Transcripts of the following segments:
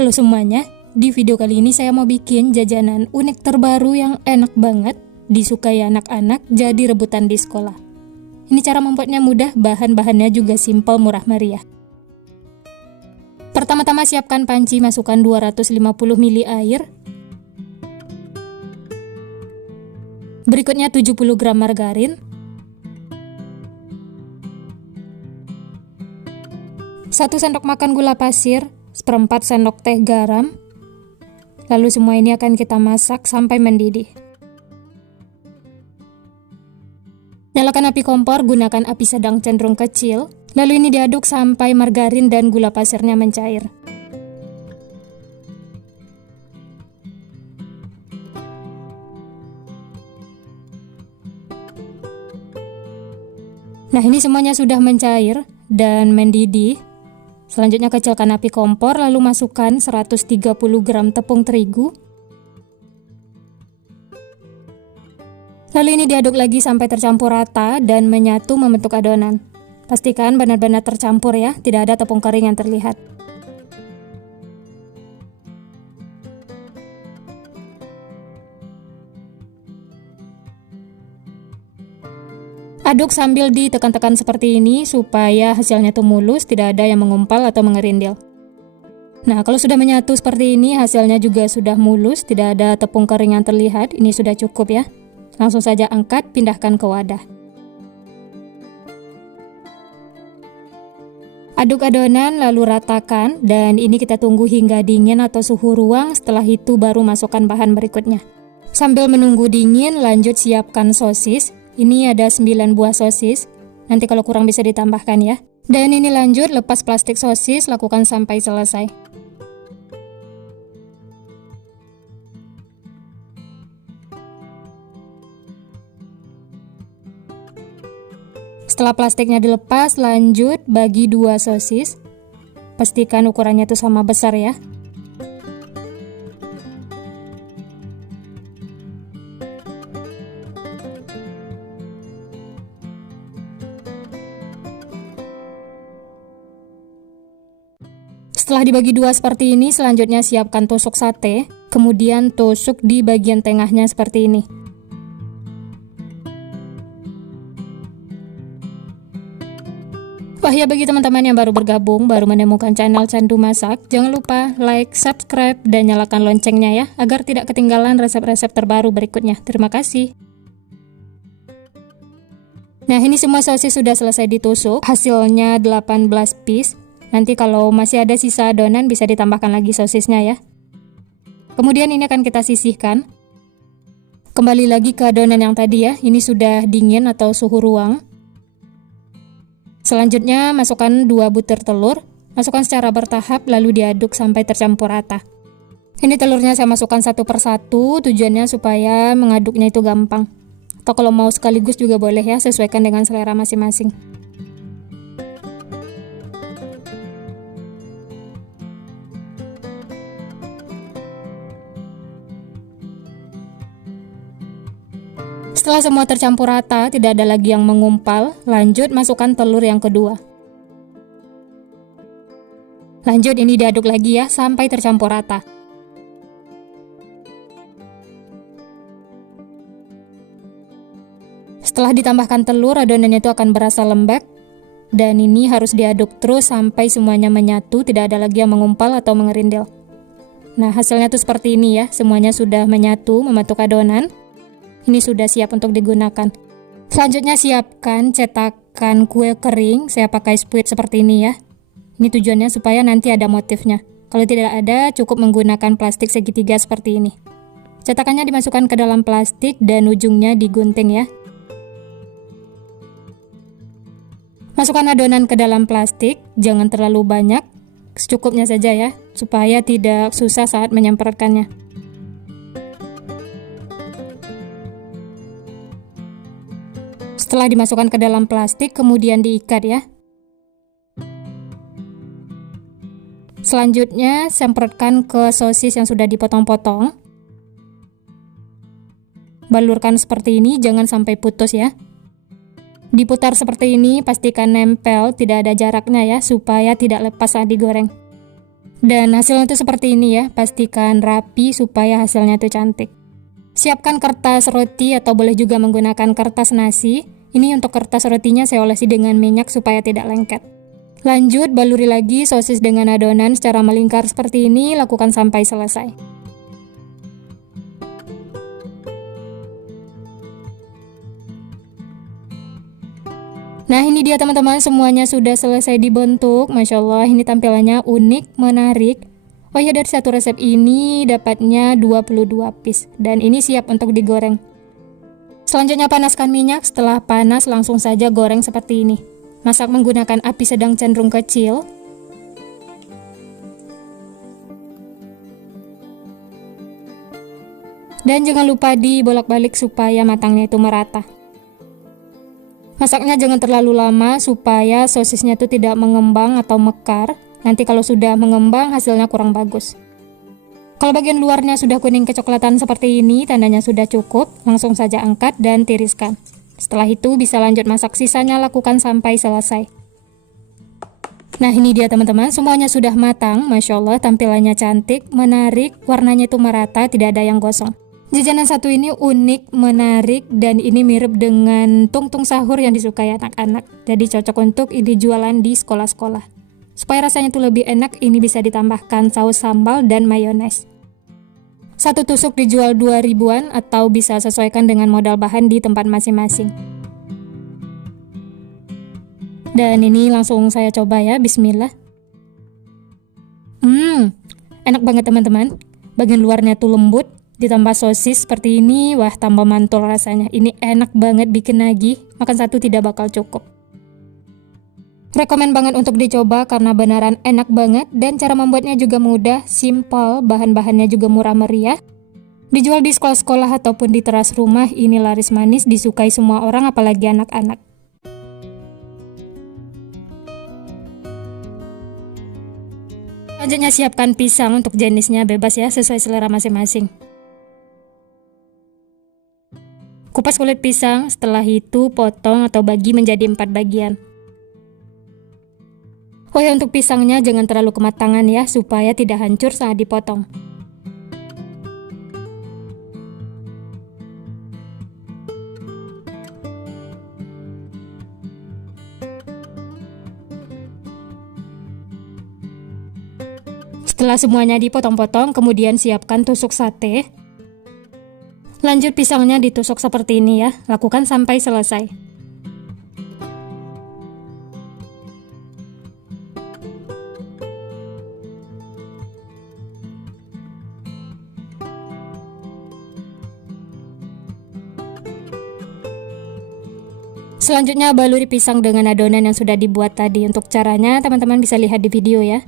Halo semuanya, di video kali ini saya mau bikin jajanan unik terbaru yang enak banget, disukai anak-anak, jadi rebutan di sekolah. Ini cara membuatnya mudah, bahan-bahannya juga simpel, murah meriah. Pertama-tama siapkan panci, masukkan 250 ml air. Berikutnya 70 gram margarin. 1 sendok makan gula pasir, 1/4 sendok teh garam. Lalu semua ini akan kita masak sampai mendidih. Nyalakan api kompor, gunakan api sedang cenderung kecil. Lalu ini diaduk sampai margarin dan gula pasirnya mencair. Nah, ini semuanya sudah mencair dan mendidih. Selanjutnya kecilkan api kompor, lalu masukkan 130 gram tepung terigu. Lalu ini diaduk lagi sampai tercampur rata dan menyatu membentuk adonan. Pastikan benar-benar tercampur ya, tidak ada tepung kering yang terlihat. Aduk sambil ditekan-tekan seperti ini supaya hasilnya tuh mulus, tidak ada yang mengumpal atau mengerindil. Nah, kalau sudah menyatu seperti ini, hasilnya juga sudah mulus, tidak ada tepung kering yang terlihat, ini sudah cukup ya. Langsung saja angkat, pindahkan ke wadah. Aduk adonan lalu ratakan, dan ini kita tunggu hingga dingin atau suhu ruang, setelah itu baru masukkan bahan berikutnya. Sambil menunggu dingin, lanjut siapkan sosis. Ini ada 9 buah sosis, nanti kalau kurang bisa ditambahkan ya. Dan ini lanjut, lepas plastik sosis, lakukan sampai selesai. Setelah plastiknya dilepas, lanjut bagi 2 sosis. Pastikan ukurannya itu sama besar ya. Setelah dibagi 2 seperti ini, selanjutnya siapkan tusuk sate, kemudian tusuk di bagian tengahnya seperti ini. Wah ya, bagi teman-teman yang baru bergabung, baru menemukan channel Candu Masak, jangan lupa like, subscribe, dan nyalakan loncengnya ya, agar tidak ketinggalan resep-resep terbaru berikutnya. Terima kasih. Nah, ini semua sosis sudah selesai ditusuk, hasilnya 18 piece. Nanti kalau masih ada sisa adonan bisa ditambahkan lagi sosisnya ya. Kemudian ini akan kita sisihkan. Kembali lagi ke adonan yang tadi ya, ini sudah dingin atau suhu ruang. Selanjutnya masukkan 2 butir telur, masukkan secara bertahap lalu diaduk sampai tercampur rata. Ini telurnya saya masukkan satu persatu, tujuannya supaya mengaduknya itu gampang. Atau kalau mau sekaligus juga boleh ya, sesuaikan dengan selera masing-masing. Setelah semua tercampur rata, tidak ada lagi yang mengumpal, lanjut masukkan telur yang kedua. Lanjut ini diaduk lagi ya, sampai tercampur rata. Setelah ditambahkan telur, adonannya itu akan berasa lembek, dan ini harus diaduk terus sampai semuanya menyatu, tidak ada lagi yang mengumpal atau mengerindil. Nah, hasilnya tuh seperti ini ya, semuanya sudah menyatu, membentuk adonan. Ini sudah siap untuk digunakan. Selanjutnya siapkan cetakan kue kering, saya pakai spuit seperti ini ya. Ini tujuannya supaya nanti ada motifnya. Kalau tidak ada, cukup menggunakan plastik segitiga seperti ini. Cetakannya dimasukkan ke dalam plastik dan ujungnya digunting ya. Masukkan adonan ke dalam plastik, jangan terlalu banyak, secukupnya saja ya, supaya tidak susah saat menyemprotkannya. Setelah dimasukkan ke dalam plastik, kemudian diikat ya. Selanjutnya, semprotkan ke sosis yang sudah dipotong-potong. Balurkan seperti ini, jangan sampai putus ya. Diputar seperti ini, pastikan nempel, tidak ada jaraknya ya, supaya tidak lepas saat digoreng. Dan hasilnya itu seperti ini ya, pastikan rapi supaya hasilnya itu cantik. Siapkan kertas roti atau boleh juga menggunakan kertas nasi. Ini untuk kertas rotinya saya olesi dengan minyak supaya tidak lengket. Lanjut, baluri lagi sosis dengan adonan secara melingkar seperti ini, lakukan sampai selesai. Nah ini dia teman-teman, semuanya sudah selesai dibentuk. Masya Allah, ini tampilannya unik, menarik. Oh ya, dari satu resep ini dapatnya 22 piece. Dan ini siap untuk digoreng. Selanjutnya panaskan minyak, setelah panas langsung saja goreng seperti ini. Masak menggunakan api sedang cenderung kecil. Dan jangan lupa dibolak-balik supaya matangnya itu merata. Masaknya jangan terlalu lama supaya sosisnya itu tidak mengembang atau mekar. Nanti kalau sudah mengembang hasilnya kurang bagus. Kalau bagian luarnya sudah kuning kecoklatan seperti ini, tandanya sudah cukup. Langsung saja angkat dan tiriskan. Setelah itu bisa lanjut masak sisanya, lakukan sampai selesai. Nah ini dia teman-teman, semuanya sudah matang. Masya Allah, tampilannya cantik, menarik, warnanya itu merata, tidak ada yang gosong. Jajanan satu ini unik, menarik, dan ini mirip dengan tung-tung sahur yang disukai anak-anak. Jadi cocok untuk ini jualan di sekolah-sekolah. Supaya rasanya itu lebih enak, ini bisa ditambahkan saus sambal dan mayones. Satu tusuk dijual 2.000-an atau bisa sesuaikan dengan modal bahan di tempat masing-masing. Dan ini langsung saya coba ya, bismillah. Enak banget teman-teman. Bagian luarnya tuh lembut, ditambah sosis seperti ini, wah tambah mantul rasanya. Ini enak banget, bikin lagi, makan satu tidak bakal cukup. Rekomen banget untuk dicoba karena beneran enak banget dan cara membuatnya juga mudah, simple, bahan-bahannya juga murah meriah. Dijual di sekolah-sekolah ataupun di teras rumah, ini laris manis, disukai semua orang apalagi anak-anak. Selanjutnya siapkan pisang, untuk jenisnya bebas ya, sesuai selera masing-masing. Kupas kulit pisang, setelah itu potong atau bagi menjadi 4 bagian. Oh ya, untuk pisangnya jangan terlalu kematangan ya, supaya tidak hancur saat dipotong. Setelah semuanya dipotong-potong, kemudian siapkan tusuk sate. Lanjut pisangnya ditusuk seperti ini ya, lakukan sampai selesai. Selanjutnya baluri pisang dengan adonan yang sudah dibuat tadi. Untuk caranya teman-teman bisa lihat di video ya.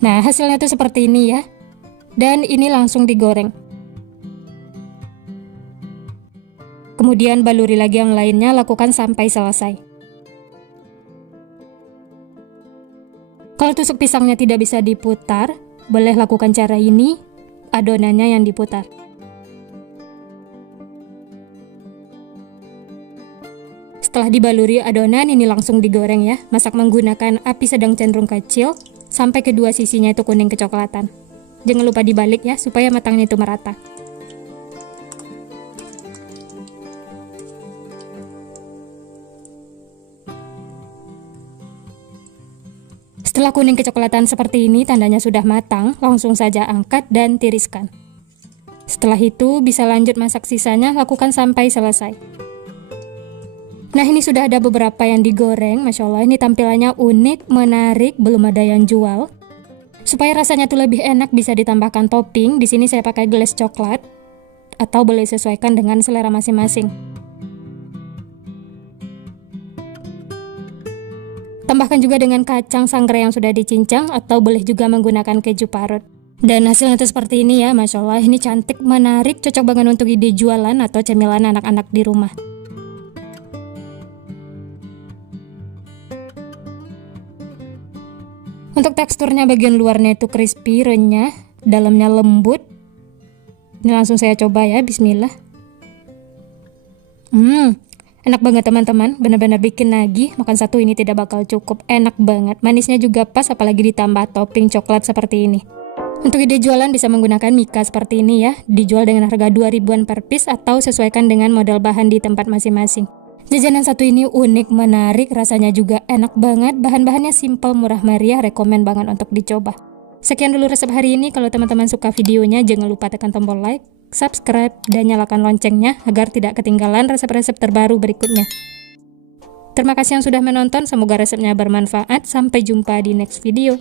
Nah, hasilnya tuh seperti ini ya. Dan ini langsung digoreng. Kemudian baluri lagi yang lainnya, lakukan sampai selesai. Kalau tusuk pisangnya tidak bisa diputar, boleh lakukan cara ini, adonannya yang diputar. Setelah dibaluri adonan, ini langsung digoreng ya. Masak menggunakan api sedang cenderung kecil, sampai kedua sisinya itu kuning kecoklatan. Jangan lupa dibalik ya, supaya matangnya itu merata. Setelah kuning kecoklatan seperti ini, tandanya sudah matang, langsung saja angkat dan tiriskan. Setelah itu, bisa lanjut masak sisanya, lakukan sampai selesai. Nah, ini sudah ada beberapa yang digoreng, Masya Allah, ini tampilannya unik, menarik, belum ada yang jual. Supaya rasanya tuh lebih enak, bisa ditambahkan topping. Di sini saya pakai glaze coklat, atau boleh sesuaikan dengan selera masing-masing. Tambahkan juga dengan kacang sangrai yang sudah dicincang, atau boleh juga menggunakan keju parut. Dan hasilnya tuh seperti ini ya, Masya Allah, ini cantik, menarik, cocok banget untuk ide jualan atau cemilan anak-anak di rumah. Untuk teksturnya bagian luarnya itu crispy, renyah, dalamnya lembut. Ini langsung saya coba ya, bismillah. Enak banget teman-teman, benar-benar bikin nagih. Makan satu ini tidak bakal cukup. Enak banget, manisnya juga pas, apalagi ditambah topping coklat seperti ini. Untuk ide jualan bisa menggunakan mika seperti ini ya. Dijual dengan harga 2 ribuan per piece atau sesuaikan dengan model bahan di tempat masing-masing. Jajanan satu ini unik, menarik, rasanya juga enak banget. Bahan-bahannya simple, murah meriah, rekomen banget untuk dicoba. Sekian dulu resep hari ini. Kalau teman-teman suka videonya, jangan lupa tekan tombol like, subscribe, dan nyalakan loncengnya agar tidak ketinggalan resep-resep terbaru berikutnya. Terima kasih yang sudah menonton, semoga resepnya bermanfaat. Sampai jumpa di next video.